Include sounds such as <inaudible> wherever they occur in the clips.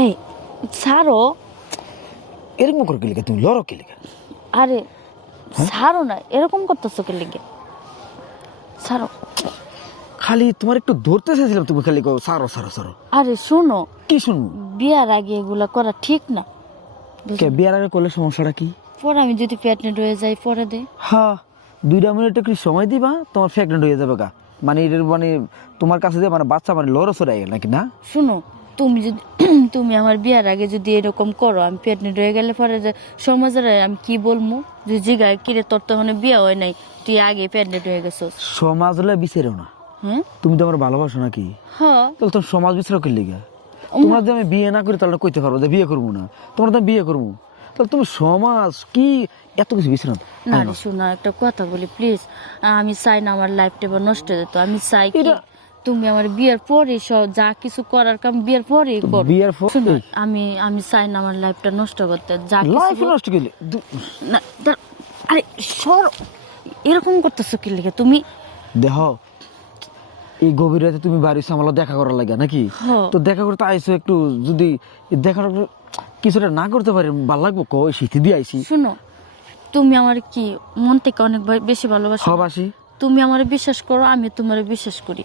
এই ছাড়ো। এরকম করে গেলে তুমি লড়ো কে লেগে আরে ছাড়ো না এরকম করতেছো কে লিগে ছাড়ো। খালি তোমার একটু ধরতে চাইছিলাম তুমি খালি কও সারো সারো সারো আরে শোনো। কি শুনব? বিয়ার আগে এগুলা করা ঠিক না। কে বিয়ার আগে করলে সমস্যাটা কি? পরে আমি যদি প্রেগনেন্ট হয়ে যাই পরে দে। হ্যাঁ দুইটা মিনিট একটু সময় দিবা তোমার প্রেগনেন্ট হয়ে যাবে গা। মানে এটার মানে তোমার কাছে যে মানে বাচ্চা মানে লড়ো সরে গেল নাকি না? শোনো তুমি যদি <clears throat> তুমি আমার বিয়ার আগে যদি এরকম করো আমি প্রেগনেন্ট হয়ে গেলে পরে যে সমাজের আমি কি বলব যে জিগায় কিরে তোর তো মানে বিয়ে হয় নাই তুই আগে প্রেগনেন্ট হয়ে গেছিস। সমাজ হলে বিচারেও না। হ্যাঁ? তুমি তো আমার ভালোবাসো নাকি? হ্যাঁ। তাহলে তোমার সমাজ বিচারও কি? লেগে তোমরা যে আমি বিয়ে না করি তাহলে কইতে পারব যে বিয়ে করব না। তোমরা তো বিয়ে করব। তাহলে তুমি সমাজ কি এত কিছু বিচারাম না শোনা একটা কথা বলি প্লিজ আমি চাই না আমার লাইফটা এবার নষ্ট হয়ে যেত। আমি চাই তুমি আমার বিয়ের পরে যা কিছু করার কাম বিয়ের করো। বিয়ের পর? আমি আমি চাই না আমার লাইফটা নষ্ট করতে যা লাইফ নষ্ট করলে? না, আরে সর এরকম করতেছো কি লিখে তুমি দেহ এই গভীর রাতে তুমি বাড়ি সামালো দেখা করার লাগে নাকি। তো দেখা করতে আইসো একটু যদি দেখার কিছুটা না করতে পারি ভালো লাগবো? কো শীতে দিয়ে আইসি। শুনো তুমি আমার কি মন থেকে অনেক বেশি ভালোবাসো তুমি আমার বিশ্বাস করো আমি তোমার বিশ্বাস করি।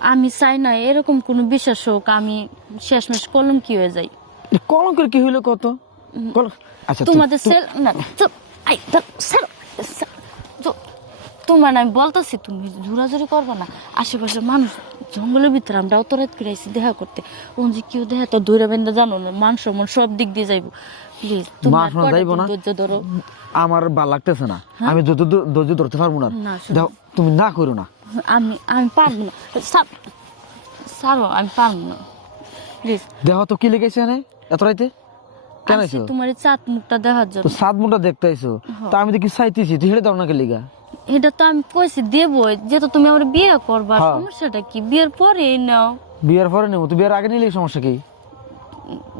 আমি চাই না এরকম কোনো বিশ্বাস হোক আমি শেষমেশ কলম কি হয়ে যাই? কলঙ্কের কি হইল কত? আচ্ছা তোমাদের সেল না চুপ, আই, তোমার আমি বলতেছি তুমি জোরাজুরি করবে না। আশেপাশে মানুষ জঙ্গলের ভিতরে আমরা অত রাত করে দেখা করতে। কোন যে কেউ দেখা তো দৈরা বেন্দা জানো না মান সম্মান সব দিক দিয়ে যাইব। প্লিজ ধৈর্য ধরো। আমার ভালো লাগতেছে না। আমি যত দূর- ধৈর্য ধরতে পারব না। তুমি না করো না। আমি আমি পারব না। ছাড়- ছাড়ো আমি পারব না। প্লিজ দেহ তো কি লেগেছে এনে এত রাইতে? কেন আইছো তোমার এই চাঁদ মুখটা দেখার জন্য। তো সাত মুন্ডা দেখতে আইছো তা আমি দেখি চাইতেছি তুই হেঁটে দাও না কে লিগা? এটা তো আমি কইছি দেবো। যেহেতু তুমি আমার বিয়ে করবা হ্যাঁ। সমস্যাটা কি? বিয়ের পরে নাও। বিয়ের পরে নেব তুই বিয়ের আগে নিলে সমস্যা কি?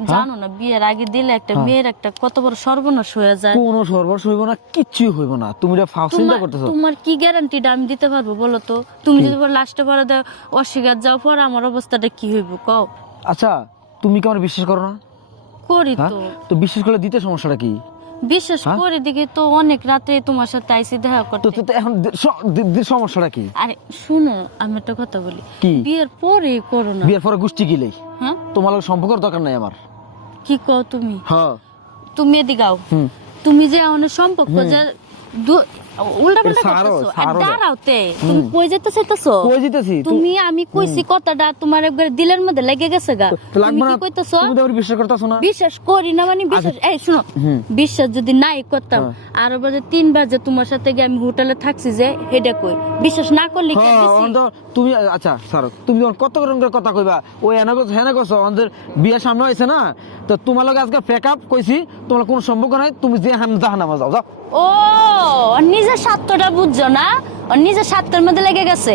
জানো না বিয়ের আগে দিলে একটা হ্যাঁ। মেয়ের একটা কত বড় সর্বনাশ হয়ে যায়। কোনো সর্বস হইব না কিচ্ছুই হইব না। তুমি এটা ফাউ চিন্তা করতেছো। তোমার কি গ্যারান্টিটা আমি দিতে পারব বলো তো? তুমি যদি লাস্টে পরে দাও অস্বীকার যাও পরে আমার অবস্থাটা কি হইব? কও। আচ্ছা তুমি কি আমার বিশ্বাস করো না? করি হ্যাঁ? তো। তো বিশ্বাস করলে দিতে সমস্যাটা কি? বিশ্বাস হ্যাঁ? করে দিকে তো অনেক রাত্রে তোমার সাথে আইসি দেখা করতে। তো- তো এখন সমস্যাটা কি? আরে শুনো আমি একটা কথা বলি। কি? বিয়ের পরে করো না। বিয়ের পরে গোষ্ঠী গিলেই হ্যাঁ? তোমার লগে সম্পর্কের দরকার নাই আমার। কি কও তুমি? হ্যাঁ। তুমি এদিকে হুম। তুমি যে আমাদের সম্পর্ক যে দু- তুমি আমি কইছি কথাটা তোমার একবার দিলের মধ্যে লেগে গেছে গা। তো তুমি লাগবে না কি কইতেছো? তুমি তো আমার বিশ্বাস করতেছো না? বিশ্বাস করি না মানে বিশ্বাস এই শোনো বিশ্বাস যদি নাই করতাম আর ওবার তিনবার যে তোমার সাথে গিয়ে আমি হোটেলে থাকছি যে হেডা কই? বিশ্বাস না করলে হ্যাঁ, তুমি আচ্ছা স্যার তুমি যখন কত কথা কইবা ওই এনে হেনে কছ আমাদের বিয়ের সামনে হয়েছে না? তো তোমার লগে আজকে প্যাক আপ কইছি তোমার কোনো সম্পর্ক নাই তুমি যে জাহান্নামে যাও যাও। ও নিজের স্বার্থটা বুঝছ না? নিজের স্বার্থের মধ্যে লেগে গেছে।